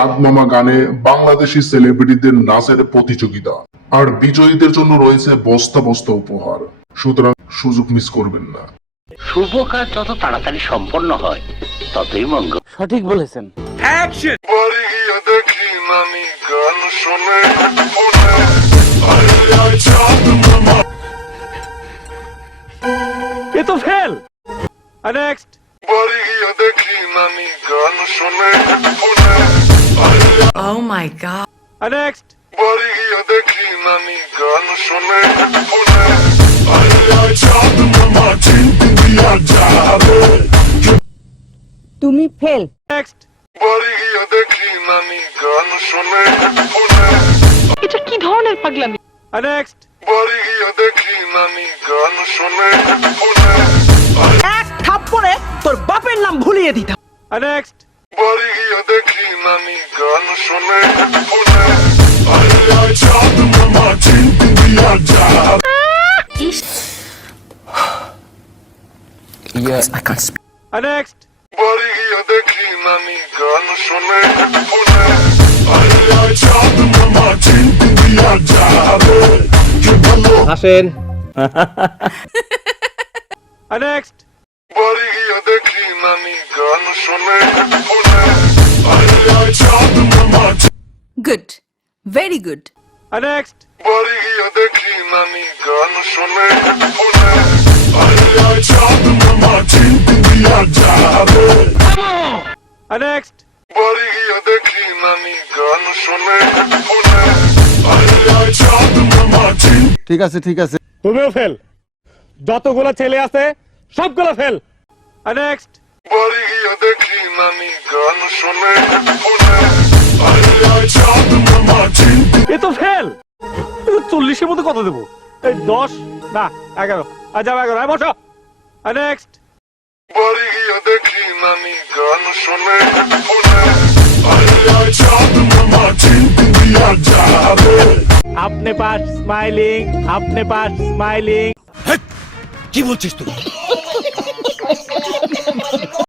চাঁদ মামা গানে বাংলাদেশি সেলিব্রিটিদের নাচের প্রতিযোগিতা। আর বিজয়ীদের জন্য রয়েছে বস্তা বস্তা উপহার। সুতরাং সুযোগ মিস করবেন না। শুভ কাজ যত তাড়াতাড়ি সম্পন্ন হয় ততই মঙ্গল। সঠিক বলেছেন। বাড়ি গিয়ে দেখি নানি গান শোনে। ফোনে আরে আয় চাঁদ মামা এ তো ফেল নেক্সট বাড়ি গিয়ে দেখি নানি গান শোনে ফোনে Oh my god. নেক্সট বাড়ি গিয়ে দেখি নানি গান শোনে ফোনে তুমি ফেল। নেক্সট বাড়ি গিয়ে দেখি নানি গান শোনে ফোনে এটা কি ধরনের পাগলামি? নেক্সট বাড়ি গিয়ে দেখি নানি গান শোনে ফোনে এক থাপ্পড়ে তোর বাপের নাম ভুলিয়ে দিতাম। নেক্সট বাড়ি গিয়ে দেখি নানি গান শোনে ফোনে আরে চাঁদ মামা চিন্তা দিয়া যাবে নেক্সট বাড়ি গিয়ে দেখি নানি গান শোনে ফোনে আরে চাঁদ মামা চিন্তা দিয়া যাবে কে ভালো আসেন next good very good next বাড়ি গিয়ে দেখি নানি গান শোনে নেক্সট বাড়ি গিয়ে দেখি নানি গান শোনে ফোনে আরে আয় চাঁদ মামা চিন্তা ঠিক আছে ঠিক আছে। তুমিও ফেল যতগুলো ছেলে আছে সবগুলো ফেল নেক্সট বাড়ি গিয়ে দেখি নানি গান শোনে ফোনে আরে আয় চাঁদ মামা এ তো ফেল চল্লিশের মধ্যে কত দেবো? এই দশ? না এগারো। আর যাব এগারো। বসো। নেক্সট বাড়ি গিয়ে দেখি নানি গান শোনে আপনি পাস স্মাইলিং আপনি পাস স্মাইলিং। কি বলছিস তুই?